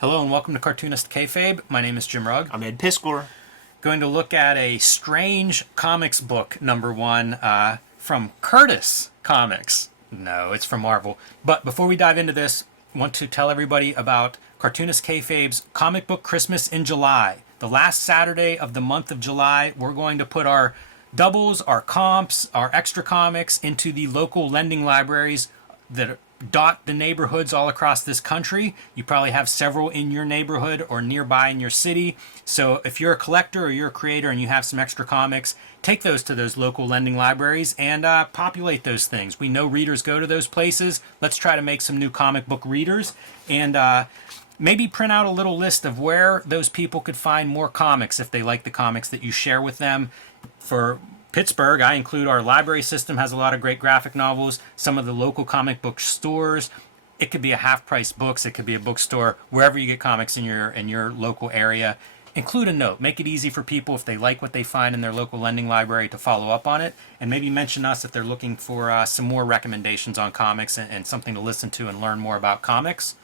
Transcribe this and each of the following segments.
Hello and welcome to Cartoonist Kayfabe. My name is Jim Rugg. I'm Ed Piskor. Going to look at a strange comics book, #1, from Curtis Comics. No, it's from Marvel. But before we dive into this, I want to tell everybody about Cartoonist Kayfabe's Comic Book Christmas in July. The last Saturday of the month of July, we're going to put our doubles, our comps, our extra comics into the local lending libraries that dot the neighborhoods all across this country. You probably have several in your neighborhood or nearby in your city. So if you're a collector or you're a creator and you have some extra comics, take those to those local lending libraries and populate those things. We know readers go to those places. Let's try to make some new comic book readers and maybe print out a little list of where those people could find more comics if they like the comics that you share with them. For Pittsburgh, I include our library system has a lot of great graphic novels, some of the local comic book stores. It could be a half-price books, it could be a bookstore, wherever you get comics in your local area. Include a note. Make it easy for people if they like what they find in their local lending library to follow up on it, and maybe mention us if they're looking for some more recommendations on comics and something to listen to and learn more about comics.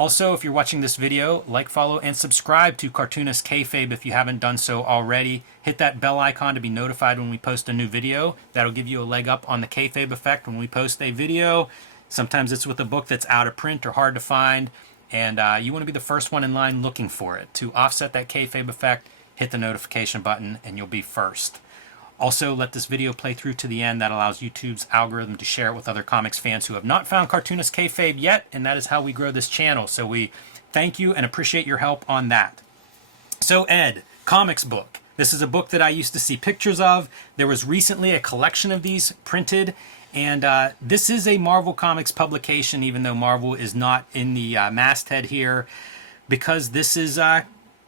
Also, if you're watching this video, like, follow, and subscribe to Cartoonist Kayfabe if you haven't done so already. Hit that bell icon to be notified when we post a new video. That'll give you a leg up on the Kayfabe effect when we post a video. Sometimes it's with a book that's out of print or hard to find, and you want to be the first one in line looking for it. To offset that Kayfabe effect, hit the notification button and you'll be first. Also, let this video play through to the end. That allows YouTube's algorithm to share it with other comics fans who have not found Cartoonist Kayfabe yet, and that is how we grow this channel. So we thank you and appreciate your help on that. So Ed, comics book. This is a book that I used to see pictures of. There was recently a collection of these printed, and this is a Marvel Comics publication, even though Marvel is not in the masthead here, because this is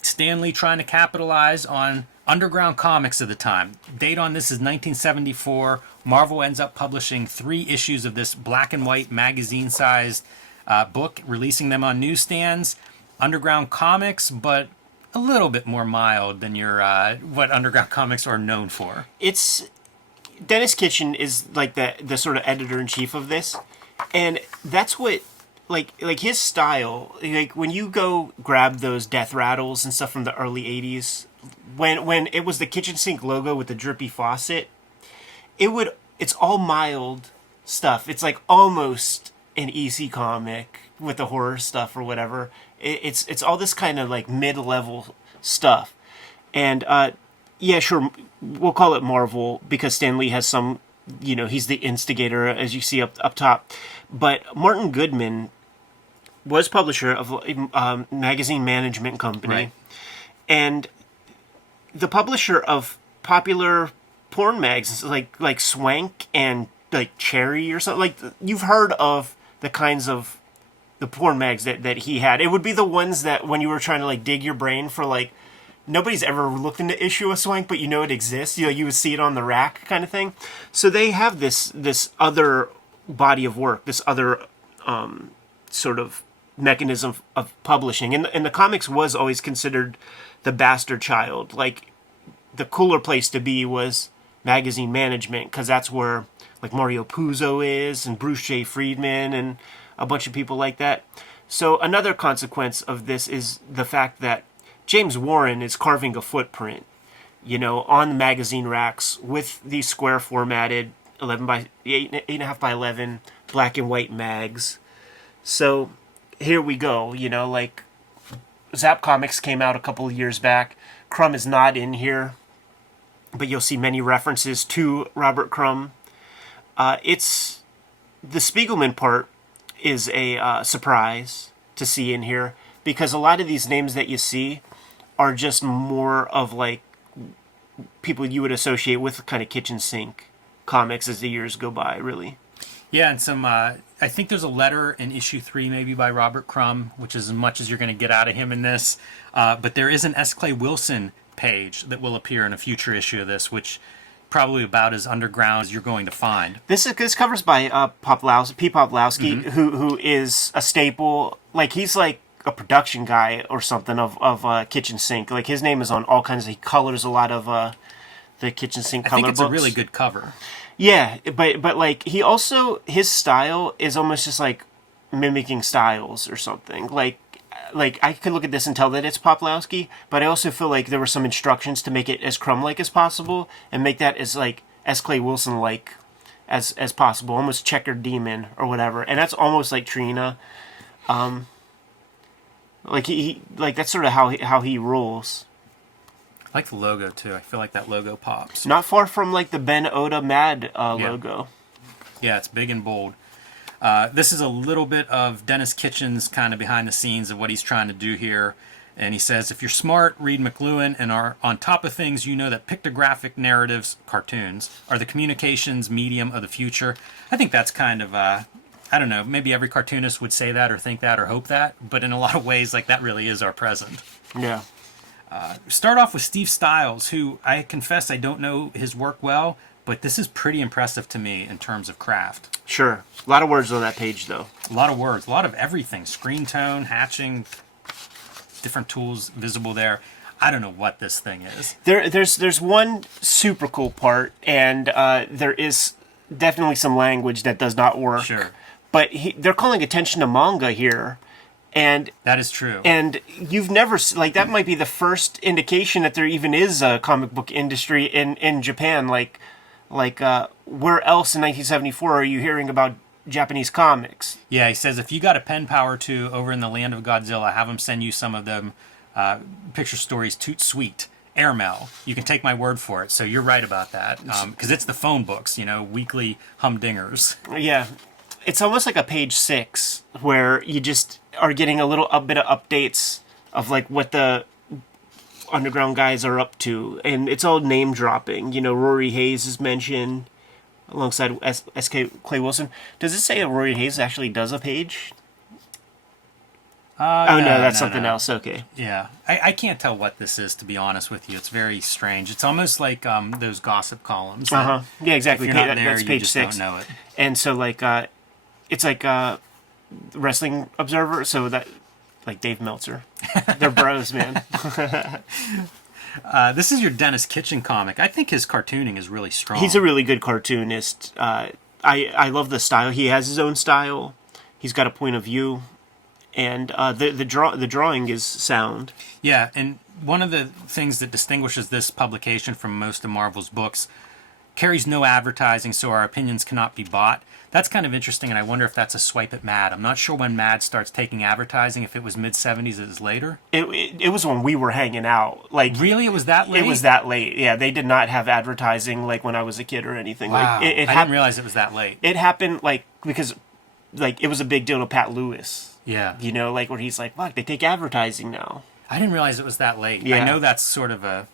Stan Lee trying to capitalize on underground comics of the time. Date on this is 1974. Marvel ends up publishing 3 issues of this black and white magazine-sized book, releasing them on newsstands. Underground comics, but a little bit more mild than your what underground comics are known for. It's Dennis Kitchen is like the sort of editor-in-chief of this, and that's what like his style. Like when you go grab those death rattles and stuff from the early '80s. When it was the kitchen sink logo with the drippy faucet, it's all mild stuff. It's like almost an EC comic with the horror stuff or whatever. It's all this kind of like mid-level stuff. And yeah, sure, we'll call it Marvel because Stan Lee has some, he's the instigator as you see up top. But Martin Goodman was publisher of a magazine management company. Right. And the publisher of popular porn mags like Swank and like Cherry or something. Like you've heard of the kinds of the porn mags that he had. It would be the ones that when you were trying to like dig your brain for like nobody's ever looked into issue of Swank, but it exists. You would see it on the rack kind of thing. So they have this other body of work, this other sort of mechanism of publishing, and the comics was always considered the bastard child. Like the cooler place to be was magazine management because that's where like Mario Puzo is and Bruce J. Friedman and a bunch of people like that. So another consequence of this is the fact that James Warren is carving a footprint, on the magazine racks with these square formatted 11 by 8.5 by 11 black and white mags. So here we go, like Zap Comics came out a couple of years back. Crumb is not in here, but you'll see many references to Robert Crumb. It's the Spiegelman part is a surprise to see in here because a lot of these names that you see are just more of like people you would associate with kind of kitchen sink comics as the years go by, really. Yeah, and some, I think there's a letter in issue 3 maybe by Robert Crumb, which is as much as you're going to get out of him in this. But there is an S. Clay Wilson page that will appear in a future issue of this, which probably about as underground as you're going to find. This covers by P. Poplowski, who is a staple. Like, he's like a production guy or something of Kitchen Sink. Like, his name is on all kinds of... He colors a lot of the Kitchen Sink color books. I think it's a really good cover. Yeah, but like he also his style is almost just like mimicking Styles or something. Like like I could look at this and tell that it's Poplowski, but I also feel like there were some instructions to make it as Crumb-like as possible and make that as like S. Clay Wilson-like as possible, almost Checkered Demon or whatever. And that's almost like Trina. Like he like that's sort of how he rolls. I like the logo too. I feel like that logo pops. Not far from like the Ben Oda Mad logo. Yeah, it's big and bold. This is a little bit of Dennis Kitchen's kind of behind the scenes of what he's trying to do here. And he says, if you're smart, read McLuhan, and are on top of things, you know that pictographic narratives, cartoons, are the communications medium of the future. I think that's kind of, I don't know, maybe every cartoonist would say that or think that or hope that. But in a lot of ways, like that really is our present. Yeah. Start off with Steve Stiles, who I confess I don't know his work well, but this is pretty impressive to me in terms of craft. Sure. A lot of words on that page, though. A lot of words, a lot of everything. Screen tone, hatching, different tools visible there. I don't know what this thing is. There's one super cool part, and there is definitely some language that does not work. Sure. But they're calling attention to manga here. And that is true. And you've never, like, that might be the first indication that there even is a comic book industry in Japan. Like, where else in 1974 are you hearing about Japanese comics? Yeah, he says, if you got a pen power to over in the land of Godzilla, have them send you some of them picture stories toot sweet. Airmail. You can take my word for it. So you're right about that. Because it's the phone books, weekly humdingers. Yeah. It's almost like a page 6 where you just are getting a bit of updates of like what the underground guys are up to, and it's all name dropping. Rory Hayes is mentioned alongside S.K. Clay Wilson. Does it say that Rory Hayes actually does a page? No, that's something else. Okay. Yeah, I can't tell what this is, to be honest with you. It's very strange. It's almost like those gossip columns. Yeah, exactly. If you're not there, that's page you just 6. don't know it. And so like it's like Wrestling Observer, so that like Dave Meltzer. They're bros, man. This is your Dennis Kitchen comic. I think his cartooning is really strong. He's a really good cartoonist. I love the style. He has his own style. He's got a point of view, and the drawing is sound. Yeah, and one of the things that distinguishes this publication from most of Marvel's books carries no advertising, so our opinions cannot be bought. That's kind of interesting, and I wonder if that's a swipe at Mad. I'm not sure when Mad starts taking advertising, if it was mid-'70s, it was later. It was when we were hanging out. Like, really? It was that late? It was that late, yeah. They did not have advertising, like, when I was a kid or anything. Wow. Like, I didn't realize it was that late. It happened, like, because, like, it was a big deal to Pat Lewis. Yeah. Like, where he's like, fuck, they take advertising now. I didn't realize it was that late. Yeah. I know that's sort of an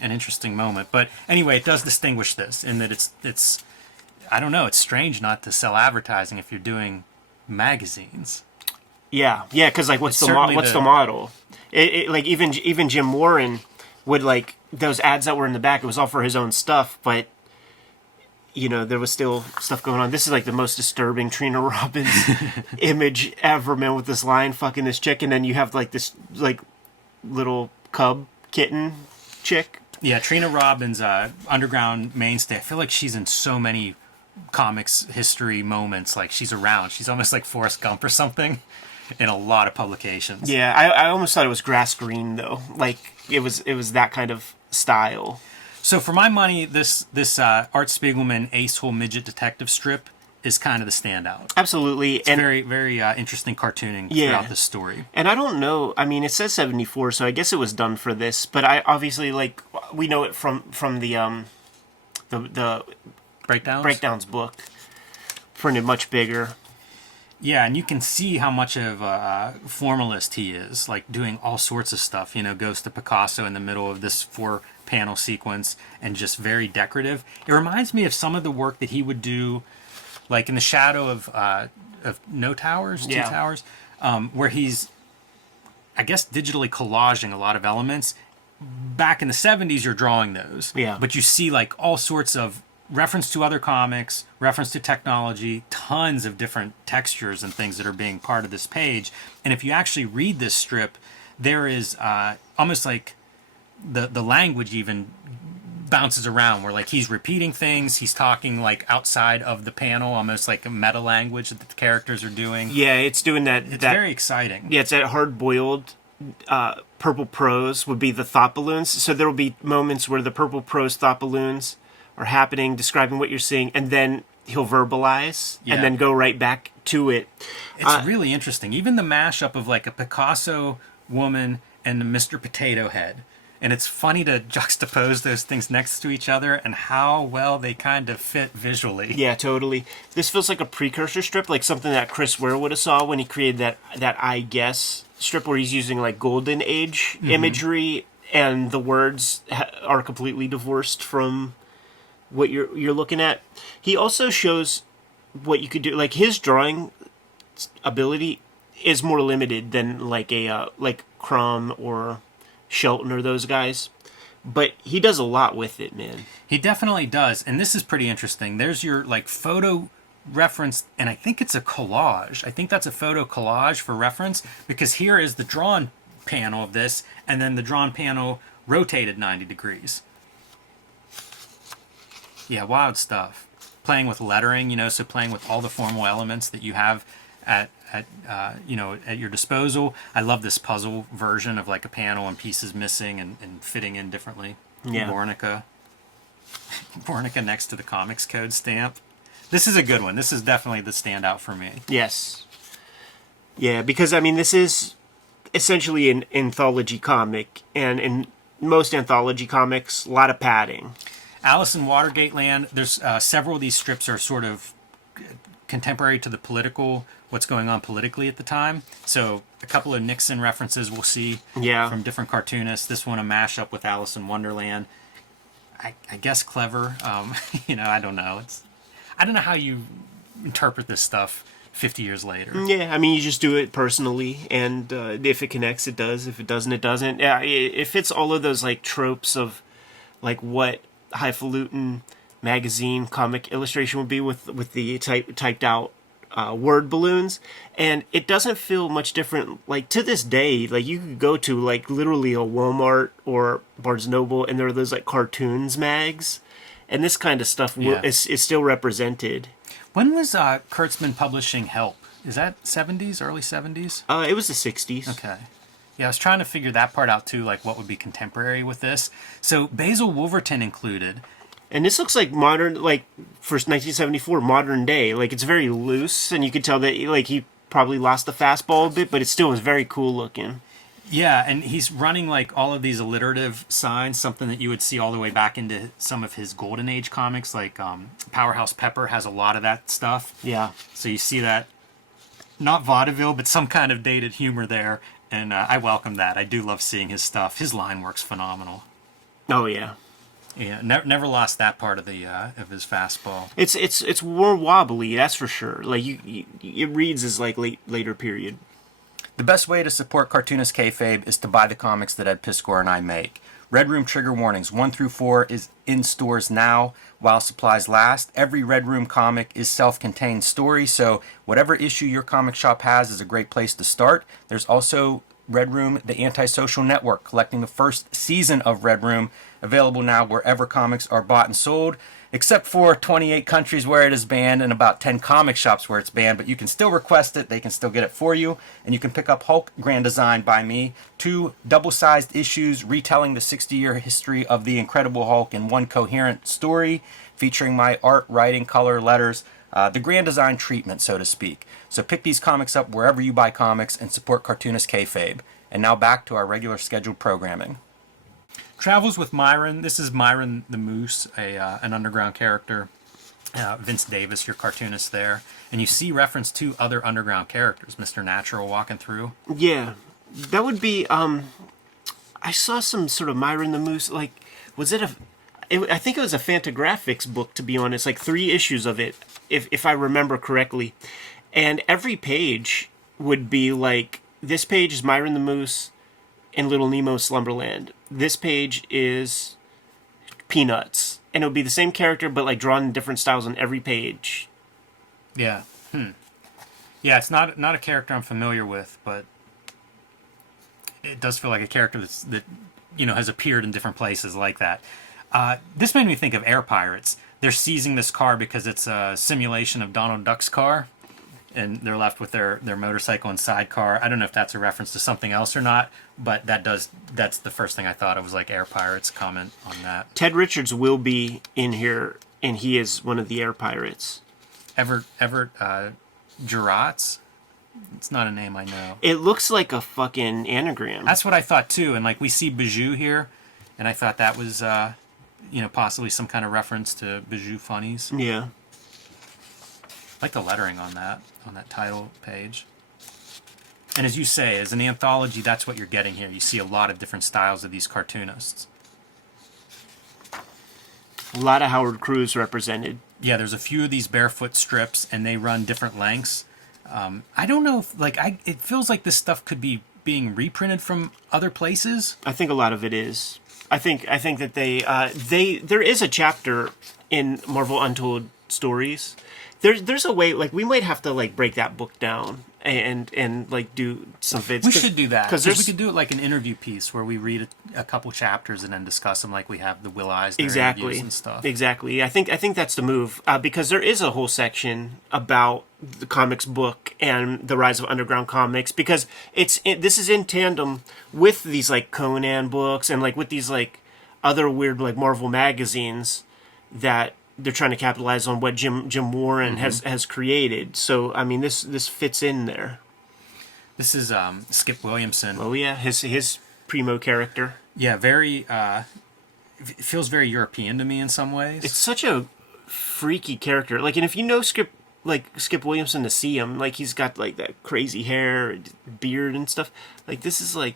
interesting moment. But anyway, it does distinguish this in that it's I don't know, it's strange not to sell advertising if you're doing magazines. Yeah, because like what's the model? Like even Jim Warren would, like, those ads that were in the back, it was all for his own stuff, but there was still stuff going on. This is like the most disturbing Trina Robbins image ever, man, with this lion fucking this chick, and then you have like this like little cub kitten chick. Yeah, Trina Robbins, underground mainstay. I feel like she's in so many comics history moments. Like, she's around. She's almost like Forrest Gump or something in a lot of publications. Yeah, I almost thought it was grass green though. Like it was that kind of style. So for my money, this Art Spiegelman Ace-Hole Midget Detective strip is kind of the standout. Absolutely. It's very, very interesting cartooning throughout the story. And I don't know, I mean, it says 74, so I guess it was done for this, but I obviously, like, we know it from the Breakdowns book, printed much bigger. Yeah, and you can see how much of a formalist he is, like doing all sorts of stuff. Goes to Picasso in the middle of this 4-panel sequence, and just very decorative. It reminds me of some of the work that he would do, like in the shadow of No Towers, Two Towers, where he's, I guess, digitally collaging a lot of elements. Back in the 70s, you're drawing those. Yeah. But you see like all sorts of reference to other comics, reference to technology, tons of different textures and things that are being part of this page. And if you actually read this strip, there is almost like the language even bounces around where like he's repeating things, he's talking like outside of the panel, almost like a meta language that the characters are doing. Yeah, it's doing that. It's very exciting. Yeah, it's that hard-boiled purple prose would be the thought balloons. So there will be moments where the purple prose thought balloons are happening, describing what you're seeing, and then he'll verbalize and then go right back to it. It's really interesting. Even the mashup of like a Picasso woman and the Mr. Potato Head. And it's funny to juxtapose those things next to each other and how well they kind of fit visually. Yeah, totally. This feels like a precursor strip, like something that Chris Ware would have saw when he created that I Guess strip where he's using like Golden Age imagery and the words are completely divorced from what you're looking at. He also shows what you could do. Like his drawing ability is more limited than like a like Crumb or Shelton or those guys, but he does a lot with it, man. He definitely does, and this is pretty interesting. There's your like photo reference, and I think it's a collage. I think that's a photo collage for reference, because here is the drawn panel of this, and then the drawn panel rotated 90 degrees. Yeah, wild stuff. Playing with lettering, so playing with all the formal elements that you have at your disposal. I love this puzzle version of like a panel and pieces missing and fitting in differently. Yeah. Bornica next to the Comics Code stamp. This is a good one. This is definitely the standout for me. Yes. Yeah, because I mean this is essentially an anthology comic, and in most anthology comics, a lot of padding. Alice in Watergate Land, there's several of these strips are sort of contemporary to the what's going on politically at the time. So a couple of Nixon references we'll see from different cartoonists. This one a mashup with Alice in Wonderland. I guess clever. I don't know. I don't know how you interpret this stuff 50 years later. Yeah, I mean, you just do it personally, and if it connects, it does. If it doesn't, it doesn't. Yeah, it fits all of those like tropes of like what highfalutin magazine comic illustration would be with the typed out word balloons, and it doesn't feel much different. Like to this day, like you could go to like literally a Walmart or Barnes Noble, and there are those like cartoons mags, and this kind of stuff is still represented. When was Kurtzman publishing Help? Is that 70s, early 70s? It was the 60s. Okay. Yeah, I was trying to figure that part out too, like what would be contemporary with this. So Basil Wolverton included. And this looks like modern, like for 1974, modern day. Like it's very loose, and you could tell that like he probably lost the fastball a bit, but it still was very cool looking. Yeah, and he's running like all of these alliterative signs, something that you would see all the way back into some of his Golden Age comics, like Powerhouse Pepper has a lot of that stuff. Yeah. So you see that, not vaudeville, but some kind of dated humor there, and I welcome that. I do love seeing his stuff. His line work's phenomenal. Oh yeah. Yeah, never lost that part of the of his fastball. It's more wobbly, that's for sure. Like it reads as like later period. The best way to support Cartoonist Kayfabe is to buy the comics that Ed Piskor and I make. Red Room Trigger Warnings 1 through 4 is in stores now while supplies last. Every Red Room comic is self-contained story, so whatever issue your comic shop has is a great place to start. There's also Red Room, the Antisocial Network, collecting the first season of Red Room, available now wherever comics are bought and sold, except for 28 countries where it is banned and about 10 comic shops where it's banned, but you can still request it, they can still get it for you, and you can pick up Hulk Grand Design by me, 2 double-sized issues retelling the 60-year history of the Incredible Hulk in one coherent story, featuring my art, writing, color, letters, the Grand Design treatment, so to speak. So pick these comics up wherever you buy comics and support Cartoonist Kayfabe. And now back to our regular scheduled programming. Travels with Myron. This is Myron the Moose, an underground character. Vince Davis, your cartoonist there. And you see reference to other underground characters. Mr. Natural walking through. Yeah. That would be, I saw some sort of Myron the Moose, like, was it I think it was a Fantagraphics book, to be honest, like 3 issues of it, if I remember correctly. And every page would be like, this page is Myron the Moose in Little Nemo's Slumberland. This page is Peanuts. And it would be the same character, but like drawn in different styles on every page. Yeah. Yeah, it's not a character I'm familiar with, but it does feel like a character that has appeared in different places like that. This made me think of Air Pirates. They're seizing this car because it's a simulation of Donald Duck's car, and they're left with their motorcycle and sidecar. I don't know if that's a reference to something else or not, but that's the first thing I thought of, was like Air Pirates comment on that. Ted Richards will be in here, and he is one of the Air Pirates. Everett Giratz? It's not a name I know. It looks like a fucking anagram. That's what I thought too, and like we see Bijou here, and I thought that was possibly some kind of reference to Bijou Funnies. Yeah. I like the lettering on that title page. And as you say, as an anthology, that's what you're getting here. You see a lot of different styles of these cartoonists. A lot of Howard Cruz represented. Yeah, there's a few of these barefoot strips, and they run different lengths. I don't know if, it feels like this stuff could be being reprinted from other places. I think a lot of it is. I think that there is a chapter in Marvel Untold Stories. There's a way, like, we might have to like break that book down and like do some vids. We should do that, because we there's could do it like an interview piece where we read a couple chapters and then discuss them, like we have the Will Eisner interviews and stuff. Exactly. I think that's the move, because there is a whole section about the comics book and the rise of underground comics, because this is in tandem with these like Conan books and like with these like other weird like Marvel magazines that they're trying to capitalize on what Jim Warren has created. So I mean, this fits in there. This is Skip Williamson. Oh yeah, his primo character. Yeah, very. It feels very European to me in some ways. It's such a freaky character. Like, and if you know Skip Williamson to see him, like he's got like that crazy hair, beard, and stuff. Like this is like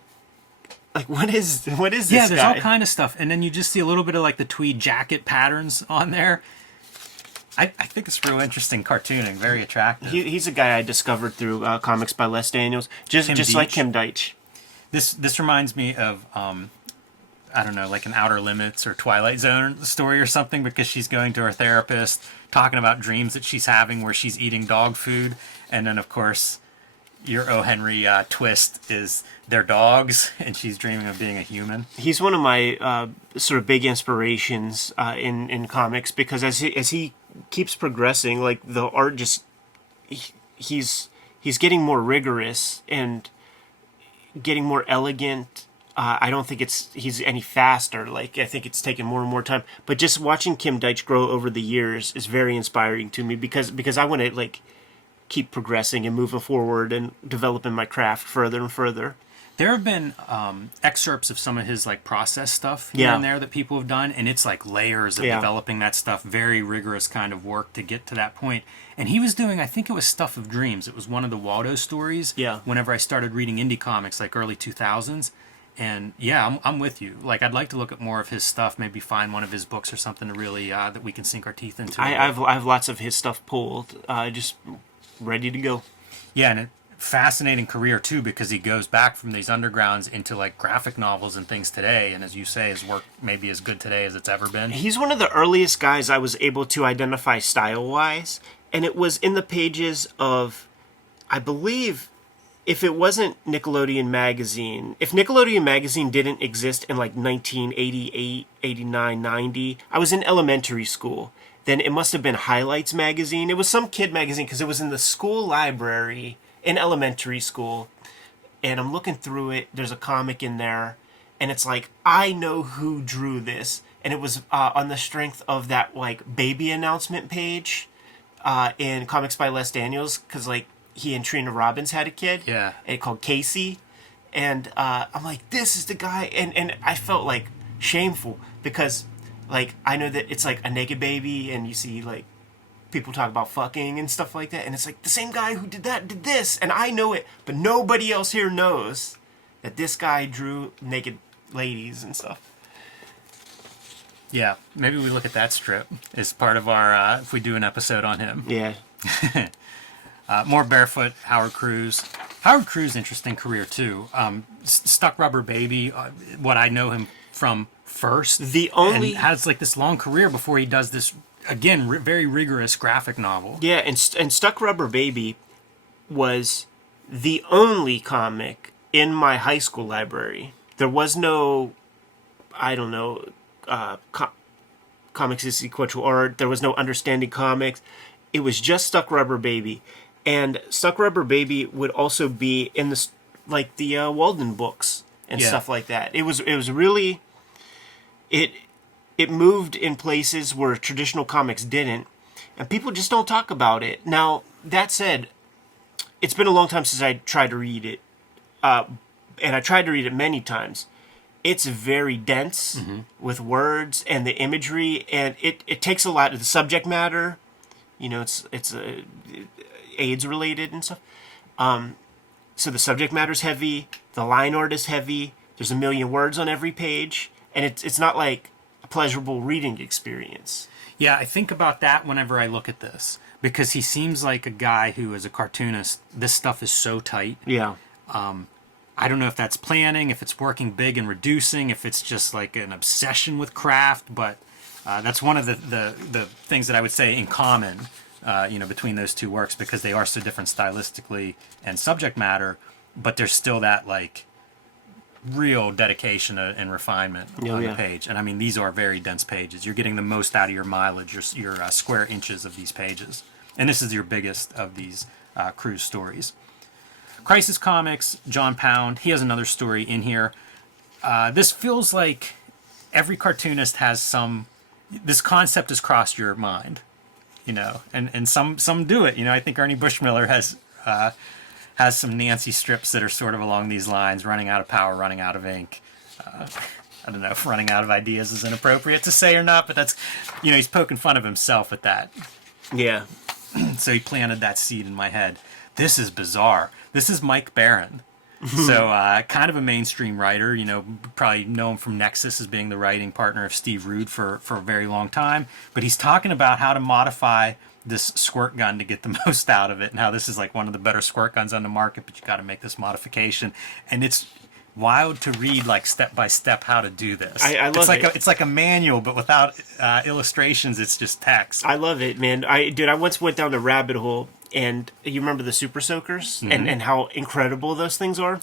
what is this? Yeah, there's guy? all kind of stuff, and then you just see a little bit of like the tweed jacket patterns on there. I think it's real interesting cartooning, very attractive. He's a guy I discovered through Comics by Les Daniels, just like Kim Dyche. This reminds me of I don't know, like an Outer Limits or Twilight Zone story or something, because she's going to her therapist, talking about dreams that she's having where she's eating dog food, and then of course your O. Henry twist is they're dogs, and she's dreaming of being a human. He's one of my sort of big inspirations in comics, because as he keeps progressing, like the art just he's getting more rigorous and getting more elegant. I don't think he's any faster. Like, I think it's taken more and more time. But just watching Kim Dyche grow over the years is very inspiring to me, because I want to like keep progressing and moving forward and developing my craft further and further. There have been excerpts of some of his like process stuff here and there that people have done, and it's like layers of developing that stuff, very rigorous kind of work to get to that point. And he was doing, I think it was Stuff of Dreams. It was one of the Waldo stories. Yeah. Whenever I started reading indie comics, like early 2000s. And yeah, I'm with you. Like, I'd like to look at more of his stuff, maybe find one of his books or something to really, that we can sink our teeth into. I have lots of his stuff pulled, just ready to go. Yeah, and fascinating career too, because he goes back from these undergrounds into like graphic novels and things today, and as you say, his work maybe as good today as it's ever been. He's one of the earliest guys I was able to identify style-wise, and it was in the pages of, I believe, if it wasn't Nickelodeon Magazine, if Nickelodeon Magazine didn't exist in like 1988, 89, 90, I was in elementary school. Then it must have been Highlights Magazine. It was some kid magazine, because it was in the school library in elementary school. And I'm looking through it. There's a comic in there. And it's like, I know who drew this. And it was on the strength of that like baby announcement page in Comics by Les Daniels. Because like he and Trina Robbins had a kid. Yeah. And called Casey. And I'm like, this is the guy. And I felt like shameful, because like, I know that it's like a naked baby, and you see like people talk about fucking and stuff like that, and it's like the same guy who did that did this, and I know it, but nobody else here knows that this guy drew naked ladies and stuff. Yeah, maybe we look at that strip as part of our, if we do an episode on him. Yeah. More barefoot, Howard Cruz. Howard Cruz, interesting career too. Stuck Rubber Baby, what I know him from first. And has like this long career before he does this, again, very rigorous graphic novel. Yeah, and Stuck Rubber Baby was the only comic in my high school library. There was no, I don't know, comics is sequential art. There was no understanding comics. It was just Stuck Rubber Baby. And Stuck Rubber Baby would also be in the like the Walden books and stuff like that. It was really it moved in places where traditional comics didn't, and people just don't talk about it. Now, that said, it's been a long time since I tried to read it, and I tried to read it many times. It's very dense with words and the imagery, and it takes a lot of the subject matter. You know, it's AIDS related and stuff. So the subject matter's heavy, the line art is heavy. There's a million words on every page, and it's not like a pleasurable reading experience. Yeah, I think about that whenever I look at this, because he seems like a guy who, as a cartoonist, this stuff is so tight. Yeah. I don't know if that's planning, if it's working big and reducing, if it's just like an obsession with craft, but that's one of the things that I would say in common, between those two works, because they are so different stylistically and subject matter, but there's still that like real dedication and refinement on the page. And I mean, these are very dense pages. You're getting the most out of your mileage, your square inches of these pages. And this is your biggest of these cruise stories. Crisis Comics, John Pound, he has another story in here. This feels like every cartoonist has this concept has crossed your mind, and some do it. I think Ernie Bushmiller has some Nancy strips that are sort of along these lines, running out of power, running out of ink. I don't know if running out of ideas is inappropriate to say or not, but that's, he's poking fun of himself with that. Yeah. So he planted that seed in my head. This is bizarre. This is Mike Barron. So kind of a mainstream writer, probably know him from Nexus as being the writing partner of Steve Rude for a very long time. But he's talking about how to modify this squirt gun to get the most out of it, and how this is like one of the better squirt guns on the market, but you got to make this modification. And it's wild to read, like, step by step how to do this. I love it. It's like a manual, but without illustrations. It's just text. I love it, man. I once went down the rabbit hole, and you remember the Super Soakers and how incredible those things are?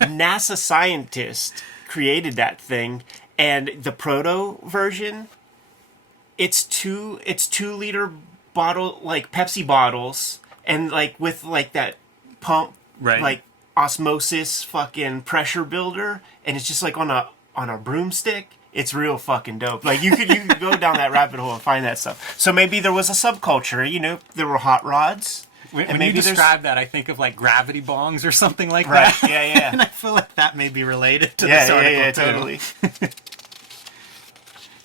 NASA scientists created that thing, and the proto version, it's 2-liter bottle, like Pepsi bottles, and like with like that pump, right, like osmosis fucking pressure builder, and it's just like on a broomstick. It's real fucking dope. Like you could go down that rabbit hole and find that stuff. So maybe there was a subculture, there were hot rods. When maybe you describe that, I think of like gravity bongs or something like that. Right, yeah. And I feel like that may be related to this article too. Totally.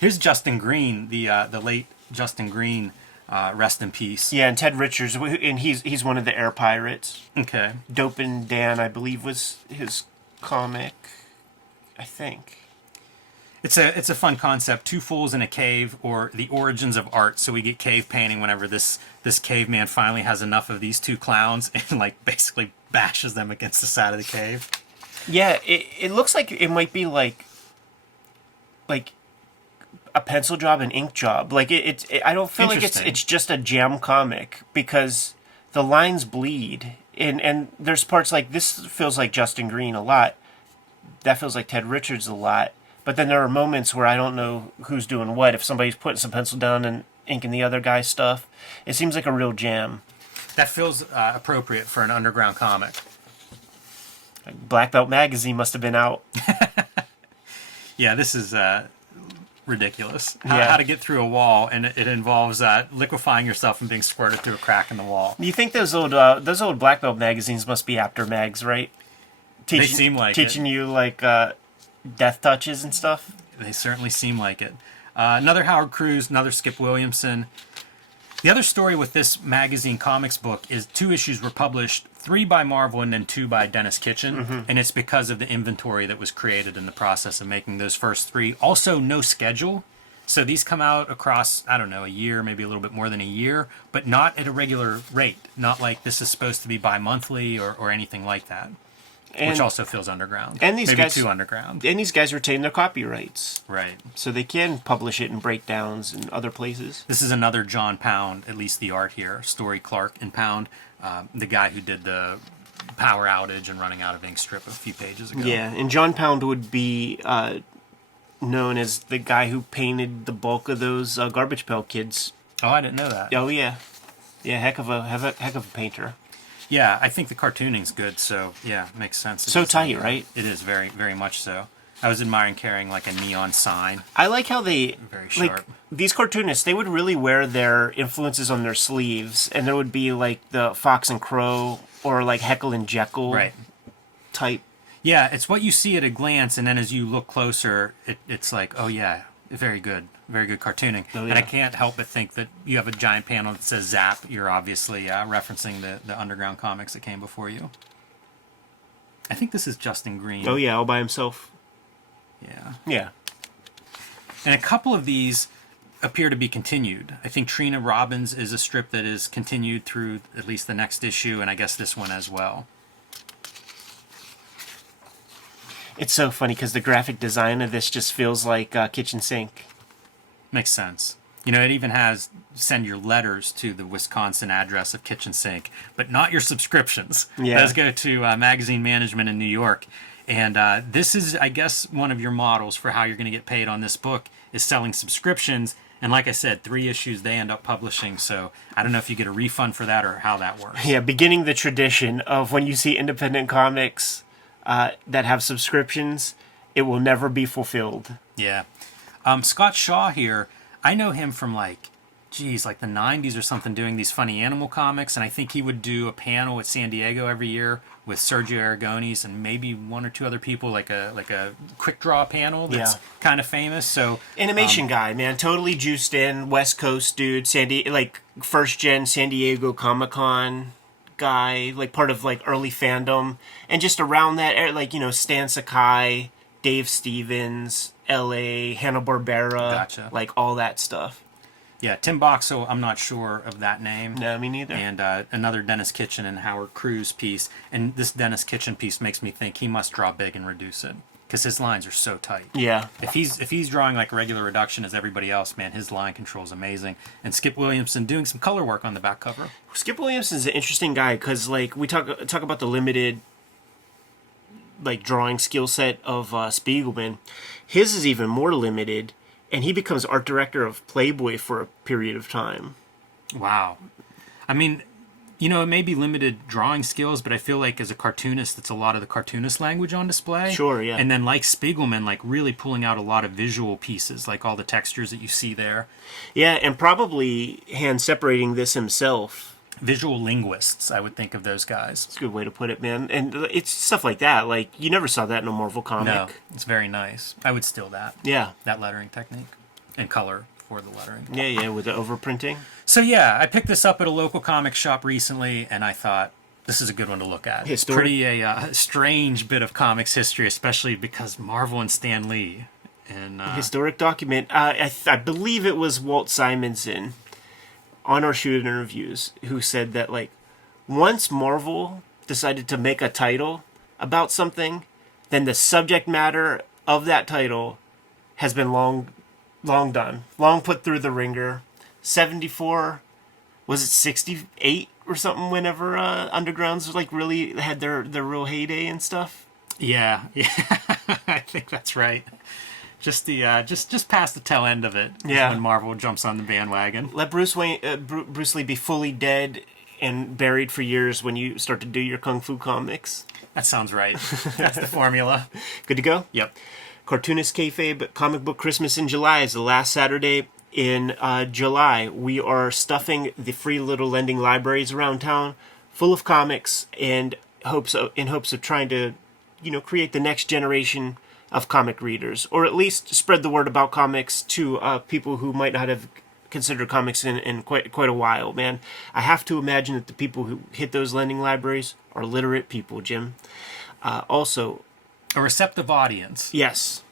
Here's Justin Green, the late Justin Green, rest in peace. Yeah, and Ted Richards, and he's one of the Air Pirates. Okay. Dopin' Dan, I believe, was his comic, I think. It's a fun concept. Two Fools in a Cave, or the origins of art. So we get cave painting whenever this caveman finally has enough of these two clowns and like basically bashes them against the side of the cave. Yeah, it looks like it might be like a pencil job and ink job. Like I don't feel like it's just a jam comic, because the lines bleed and there's parts like this feels like Justin Green a lot. That feels like Ted Richards a lot. But then there are moments where I don't know who's doing what. If somebody's putting some pencil down and inking the other guy's stuff, it seems like a real jam. That feels appropriate for an underground comic. Black Belt Magazine must have been out. Yeah, this is ridiculous. How to get through a wall, and it involves liquefying yourself and being squirted through a crack in the wall. You think those old Black Belt magazines must be after mags, right? They seem like teaching you like death touches and stuff. They certainly seem like it. Another Howard Cruz, another Skip Williamson. The other story with this magazine comics book is 2 issues were published, 3 by Marvel and then 2 by Dennis Kitchen. And it's because of the inventory that was created in the process of making those first 3. Also, no schedule. So these come out across, I don't know, a year, maybe a little bit more than a year, but not at a regular rate. Not like this is supposed to be bi-monthly or anything like that. Which also feels underground. And these maybe guys, too underground. And these guys retain their copyrights. Right. So they can publish it in breakdowns and other places. This is another John Pound, at least the art here. Story Clark and Pound, the guy who did the power outage and running out of ink strip a few pages ago. Yeah, and John Pound would be known as the guy who painted the bulk of those Garbage Pail Kids. Oh, I didn't know that. Oh yeah, yeah, heck of a painter. Yeah, I think the cartooning's good, so yeah, makes sense. So tight, right? It is very, very much so. I was admiring carrying like a neon sign. I like how they Very sharp. these cartoonists. They would really wear their influences on their sleeves, and there would be like the Fox and Crow or like Heckle and Jekyll Right. type. Yeah, it's what you see at a glance, and then as you look closer, it's like, oh yeah, very good cartooning. Oh, And yeah. I can't help but think that you have a giant panel that says Zap. You're obviously referencing the underground comics that came before you. I think this is Justin Green. Oh yeah, all by himself. Yeah. Yeah. And a couple of these appear to be continued. I think Trina Robbins is a strip that is continued through at least the next issue, and I guess this one as well. It's so funny because the graphic design of this just feels like kitchen sink. Makes sense. You know, it even has send your letters to the Wisconsin address of Kitchen Sink, but not your subscriptions. Yeah. Those go to magazine management in New York. And this is, I guess, one of your models for how you're going to get paid on this book is selling subscriptions. And like I said, 3 issues they end up publishing. So I don't know if you get a refund for that or how that works. Yeah, beginning the tradition of when you see independent comics that have subscriptions, it will never be fulfilled. Yeah. Scott Shaw here, I know him from like the 90s or something, doing these funny animal comics, and I think he would do a panel at San Diego every year with Sergio Aragones and maybe 1 or 2 other people, like a quick draw panel that's kind of famous. So Animation guy, man, totally juiced in, West Coast dude, first gen San Diego Comic-Con guy, like part of like early fandom, and just around that, Stan Sakai, Dave Stevens, L.A., Hanna-Barbera, Gotcha. like all that stuff. yeah, Tim Boxell, I'm not sure of that name. No, me neither. And another Dennis Kitchen and Howard Cruz piece. And this Dennis Kitchen piece makes me think he must draw big and reduce it, because his lines are so tight. Yeah. If he's drawing like regular reduction as everybody else, man, his line control is amazing. And Skip Williamson doing some color work on the back cover. Skip Williamson's an interesting guy because, like, we talk about the limited, like, drawing skill set of Spiegelman. His is even more limited, and he becomes art director of Playboy for a period of time. Wow. I mean, you know, it may be limited drawing skills, but I feel like as a cartoonist, it's a lot of the cartoonist language on display. Sure, yeah. And then like Spiegelman, like really pulling out a lot of visual pieces, like all the textures that you see there. Yeah, and probably hand separating this himself. Visual linguists, I would think of those guys. That's a good way to put it, man. And it's stuff like that. Like, you never saw that in a Marvel comic. No, it's very nice. I would steal that. Yeah. That lettering technique. And color for the lettering. Yeah, with the overprinting. So yeah, I picked this up at a local comic shop recently, and I thought, this is a good one to look at. It's Historic. pretty a strange bit of comics history, especially because Marvel and Stan Lee. And Historic document. I believe it was Walt Simonson on our shoot interviews who said that, like, once Marvel decided to make a title about something, then the subject matter of that title has been long done, long put through the ringer. 74, was it 68 or something? Whenever Undergrounds like really had their real heyday and stuff. yeah, I think that's right. Just the just past the tail end of it. Is Yeah. when Marvel jumps on the bandwagon. Let Bruce Lee be fully dead and buried for years when you start to do your Kung Fu comics. That sounds right. That's the formula. Good to go? Yep. Cartoonist Kayfabe Comic Book Christmas in July is the last Saturday in July. We are stuffing the free little lending libraries around town full of comics and in hopes of trying to, create the next generation of comic readers, or at least spread the word about comics to people who might not have considered comics in quite a while, man. I have to imagine that the people who hit those lending libraries are literate people, Jim. Also, A receptive audience. yes.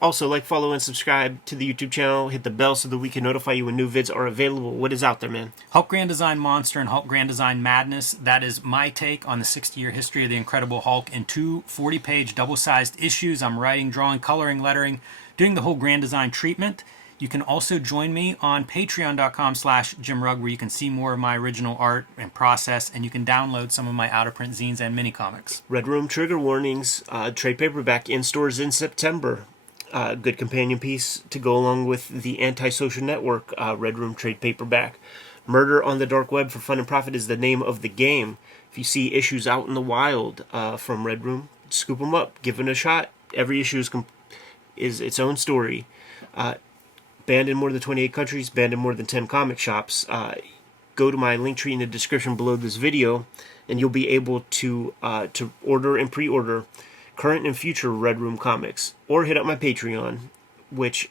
Also, like, follow, and subscribe to the YouTube channel. Hit the bell so that we can notify you when new vids are available. What is out there, man? Hulk Grand Design Monster and Hulk Grand Design Madness. That is my take on the 60-year history of the Incredible Hulk in 2 40-page double-sized issues. I'm writing, drawing, coloring, lettering, doing the whole Grand Design treatment. You can also join me on patreon.com/JimRugg, where you can see more of my original art and process, and you can download some of my out-of-print zines and mini comics. Red Room Trigger Warnings, trade paperback in stores in September. good companion piece to go along with the Antisocial Network Red Room trade paperback. Murder on the Dark Web for Fun and Profit is the name of the game. If you see issues out in the wild from Red Room, scoop them up, give it a shot. Every issue is its own story. Banned in more than 28 countries, banned in more than 10 comic shops. Go to my link tree in the description below this video, and you'll be able to order and pre-order current and future Red Room comics, or hit up my Patreon, which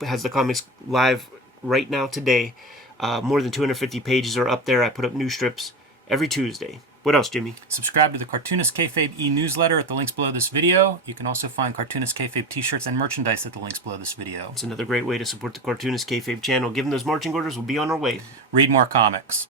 has the comics live right now today. More than 250 pages are up there. I put up new strips every Tuesday. What else, Jimmy? Subscribe to the Cartoonist Kayfabe e-newsletter at the links below this video. You can also find Cartoonist Kayfabe t-shirts and merchandise at the links below this video. It's another great way to support the Cartoonist Kayfabe channel. Given those marching orders, we'll be on our way. Read more comics.